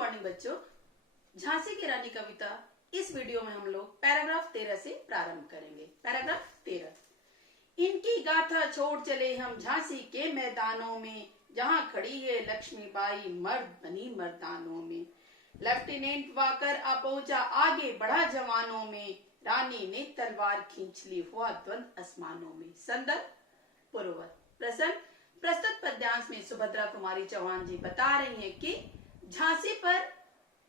Morning बच्चों। झांसी की रानी कविता इस वीडियो में हम लोग पैराग्राफ 13 से प्रारंभ करेंगे। पैराग्राफ 13। इनकी गाथा छोड़ चले हम झांसी के मैदानों में, जहां खड़ी है लक्ष्मीबाई मर्द बनी मर्दानों में। लेफ्टिनेंट वाकर आ पहुंचा आगे बढ़ा जवानों में, रानी ने तलवार खींच ली हुआ द्वंद आसमानों में। संदर्भ पूर्ववत। प्रसंग प्रस्तुत पद्यांश में सुभद्रा कुमारी चौहान जी बता रही हैं कि झांसी पर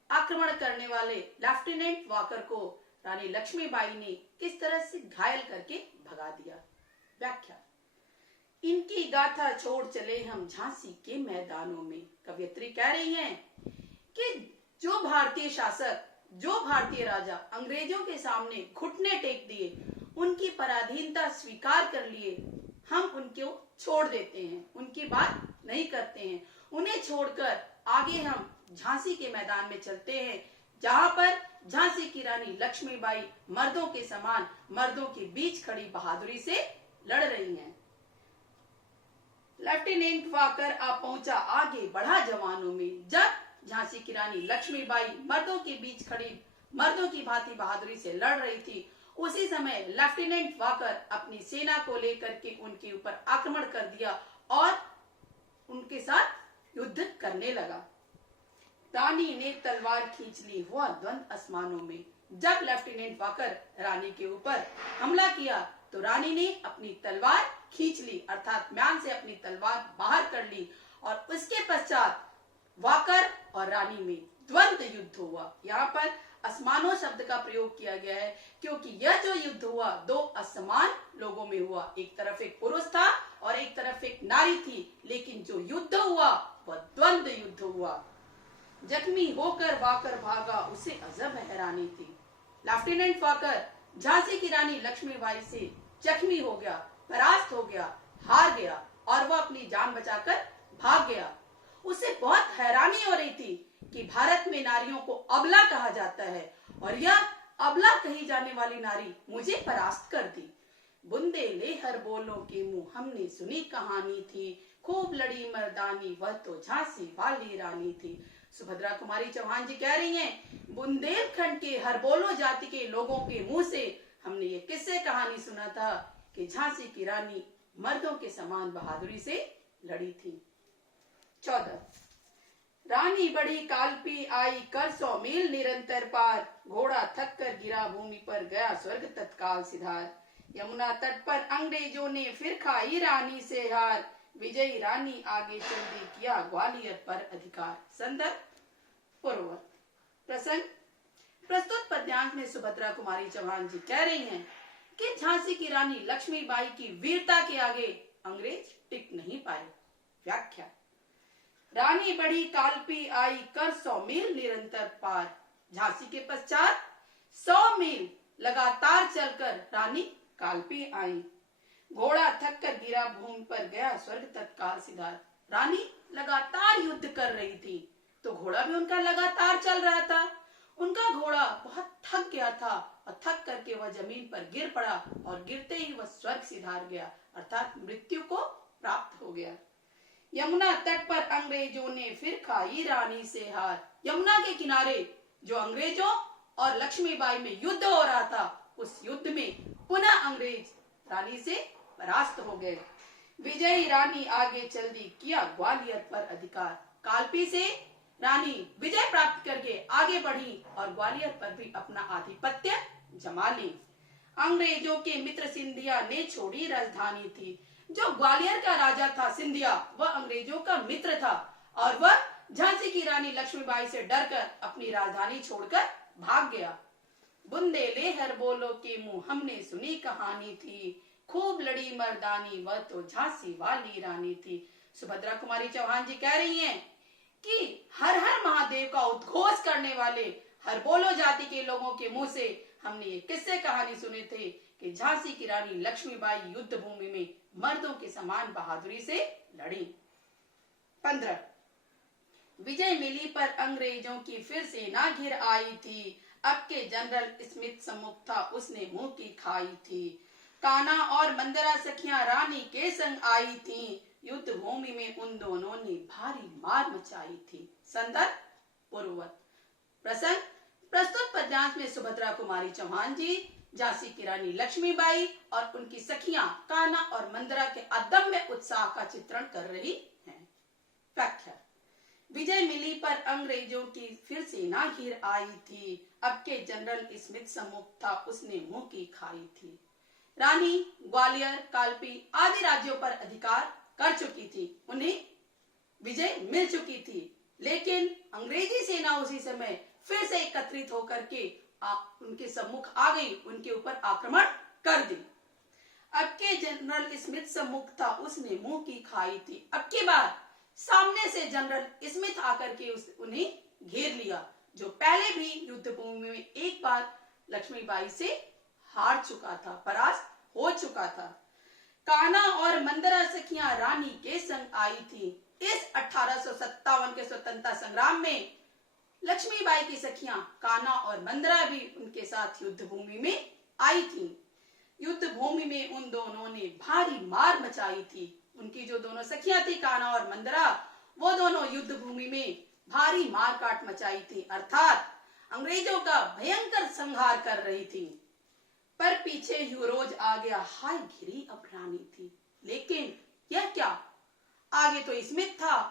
आक्रमण करने वाले लेफ्टिनेंट वाकर को रानी लक्ष्मीबाई ने किस तरह से घायल करके भगा दिया। व्याख्या। इनकी गाथा छोड़ चले हम झांसी के मैदानों में। कवयित्री कह रही हैं कि जो भारतीय शासक, जो भारतीय राजा अंग्रेजों के सामने घुटने टेक दिए, उनकी पराधीनता स्वीकार कर लिए, हम उनको छोड़ देते हैं, उनकी बात नहीं करते हैं। उन्हें छोड़कर आगे हम झांसी के मैदान में चलते हैं, जहां पर झांसी की रानी लक्ष्मीबाई मर्दों के समान मर्दों के बीच खड़ी बहादुरी से लड़ रही हैं। लेफ्टिनेंट वाकर आ पहुंचा आगे बढ़ा जवानों में। जब झांसी की रानी लक्ष्मीबाई मर्दों के बीच खड़ी मर्दों की भांति बहादुरी से लड़ रही थी, उसी समय लेफ्टिनेंट वाकर अपनी सेना को लेकर के उनके ऊपर आक्रमण कर दिया और उनके साथ युद्ध करने लगा। रानी ने तलवार खींच ली हुआ द्वंद आसमानों में। जब लेफ्टिनेंट वाकर रानी के ऊपर हमला किया तो रानी ने अपनी तलवार खींच ली, अर्थात म्यान से अपनी तलवार बाहर कर ली और उसके पश्चात वाकर और रानी में द्वंद युद्ध हुआ। यहाँ पर असमानों शब्द का प्रयोग किया गया है क्योंकि यह जो युद्ध हुआ दो असमान लोगों में हुआ। एक तरफ एक पुरुष था और एक तरफ एक नारी थी, लेकिन जो युद्ध हुआ वह द्वंद युद्ध हुआ। जख्मी होकर वाकर भागा, उसे अजब हैरानी थी। लेफ्टिनेंट वाकर झांसी की रानी लक्ष्मीबाई से जख्मी हो गया, परास्त हो गया, हार गया और वह अपनी जान बचाकर भाग गया। उसे बहुत हैरानी हो रही थी कि भारत में नारियों को अबला कहा जाता है और यह अबला कही जाने वाली नारी मुझे परास्त कर दी। बुंदे ले हर बोलों के मुंह हमने सुनी कहानी थी, खूब लड़ी मर्दानी वह तो झांसी वाली रानी थी। सुभद्रा कुमारी चौहान जी कह रही हैं, बुंदेलखंड के हरबोलो जाति के लोगों के मुंह से हमने ये किस्से कहानी सुना था कि झांसी की रानी मर्दों के समान बहादुरी से लड़ी थी। 14। रानी बड़ी कालपी आई कर 100 मील निरंतर पार, घोड़ा थक कर गिरा भूमि पर गया स्वर्ग तत्काल सिधार। यमुना तट पर अंग्रेजों ने फिर खाई रानी से हार, विजयी रानी आगे चल दी किया ग्वालियर पर अधिकार। संदर्भ पूर्ववत। प्रसंग प्रस्तुत पद्यांश में सुभद्रा कुमारी चौहान जी कह रही हैं कि झांसी की रानी लक्ष्मीबाई की वीरता के आगे अंग्रेज टिक नहीं पाए। व्याख्या। रानी बड़ी कालपी आई कर 100 मील निरंतर पार। झांसी के पश्चात 100 मील लगातार चलकर रानी कालपी आई। घोड़ा थक कर गिरा भूमि पर गया स्वर्ग तत्काल सिधार। रानी लगातार युद्ध कर रही थी तो घोड़ा भी उनका लगातार चल रहा था। उनका घोड़ा बहुत थक गया था और थक करके वह जमीन पर गिर पड़ा और गिरते ही वह स्वर्ग सिधार गया, अर्थात मृत्यु को प्राप्त हो गया। यमुना तट पर अंग्रेजों ने फिर खाई रानी से हार। यमुना के किनारे जो अंग्रेजों और लक्ष्मीबाई में युद्ध हो रहा था, उस युद्ध में पुनः अंग्रेज रानी से परास्त हो गए। विजयी रानी आगे चल दी किया ग्वालियर पर अधिकार। कालपी से रानी विजय प्राप्त करके आगे बढ़ी और ग्वालियर पर भी अपना आधिपत्य जमा ली। अंग्रेजों के मित्र सिंधिया ने छोड़ी राजधानी थी। जो ग्वालियर का राजा था सिंधिया, वह अंग्रेजों का मित्र था और वह झांसी की रानी लक्ष्मीबाई से डरकर अपनी राजधानी छोड़कर भाग गया। बुंदे ले हर बोलो के मुंह हमने सुनी कहानी थी, खूब लड़ी मर्दानी वह तो झांसी वाली रानी थी। सुभद्रा कुमारी चौहान जी कह रही हैं कि हर हर महादेव का उद्घोष करने वाले हरबोलो जाति के लोगों के मुंह से हमने ये किस्से कहानी सुने थे कि झांसी की रानी लक्ष्मीबाई युद्ध भूमि में मर्दों के समान बहादुरी से लड़ी। 15। विजय मिली पर अंग्रेजों की फिर सेना घिर आई थी, अब के जनरल स्मिथ सम्मुख था उसने मुंह की खाई थी। कान्हा और मंदरा सखियां रानी के संग आई थीं, युद्ध भूमि में उन दोनों ने भारी मार मचाई थी। संदर्भ पूर्ववत। प्रसंग प्रस्तुत पद्यांश में सुभद्रा कुमारी चौहान जी, झांसी की रानी लक्ष्मीबाई और उनकी सखियां कान्हा और मंदरा के अदम्य उत्साह का चित्रण कर रही हैं। व्याख्या। विजय मिली पर अंग्रेजों की फिर सेना घिर आई थी। अब के जनरल स्मिथ सम्मुख था, उसने मुंह की खाई थी। रानी ग्वालियर, कालपी आदि राज्यों पर अधिकार कर चुकी थी, उन्हें विजय मिल चुकी थी, लेकिन अंग्रेजी सेना उसी समय फिर से एकत्रित होकर के उनके सम्मुख आ गई, उनके ऊपर आक्रमण कर दी। अब के जनरल स्मिथ सम्मुख था, उसने मुंह की खाई थी। अब की बार सामने से जनरल स्मिथ आकर के उन्हें घेर लिया, जो पहले भी युद्ध भूमि में एक बार लक्ष्मीबाई से हार चुका था, परास्त हो चुका था। कान्हा और मंदरा सखियां रानी के संग आई थी। इस 1857 के स्वतंत्रता संग्राम में लक्ष्मीबाई की सखियां कान्हा और मंदरा भी उनके साथ युद्ध भूमि में आई थी। युद्ध भूमि में उन दोनों ने भारी मार मचाई थी। उनकी जो दोनों सखियां थी कान्हा और मंदरा, वो दोनों युद्ध भूमि में भारी मार काट मचाई थी, अर्थात अंग्रेजों का भयंकर संहार कर रही थी। पर पीछे यूरोज आ गया, हाय घिरी अब रानी थी। लेकिन यह क्या, आगे तो स्मिथ था,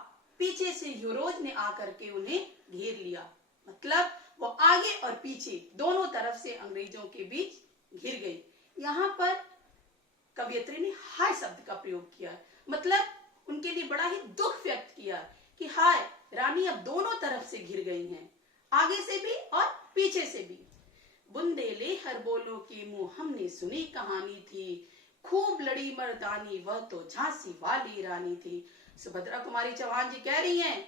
पीछे से यूरोज ने आकर के उन्हें घेर लिया। मतलब वो आगे और पीछे दोनों तरफ से अंग्रेजों के बीच घिर गई। यहाँ पर कवयित्री ने हाय शब्द का प्रयोग किया, मतलब उनके लिए बड़ा ही दुख व्यक्त किया कि हाय रानी अब दोनों तरफ से घिर गई हैं, आगे से भी और पीछे से भी। बुंदेले हर बोलों की मुंह हमने सुनी कहानी थी, खूब लड़ी मर्दानी वह तो झांसी वाली रानी थी। सुभद्रा कुमारी चौहान जी कह रही हैं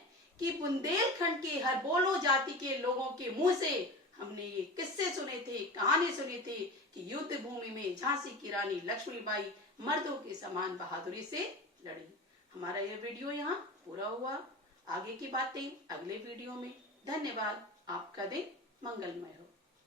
कि बुंदेलखंड के हर बोलो जाति के लोगों के मुंह से हमने ये किस्से सुने थे, कहानी सुनी थी कि युद्ध भूमि में झांसी की रानी लक्ष्मीबाई मर्दों के समान बहादुरी से लड़ी। हमारा यह वीडियो यहाँ पूरा हुआ। आगे की बातें अगले वीडियो में। धन्यवाद। आपका दिन मंगलमय हो।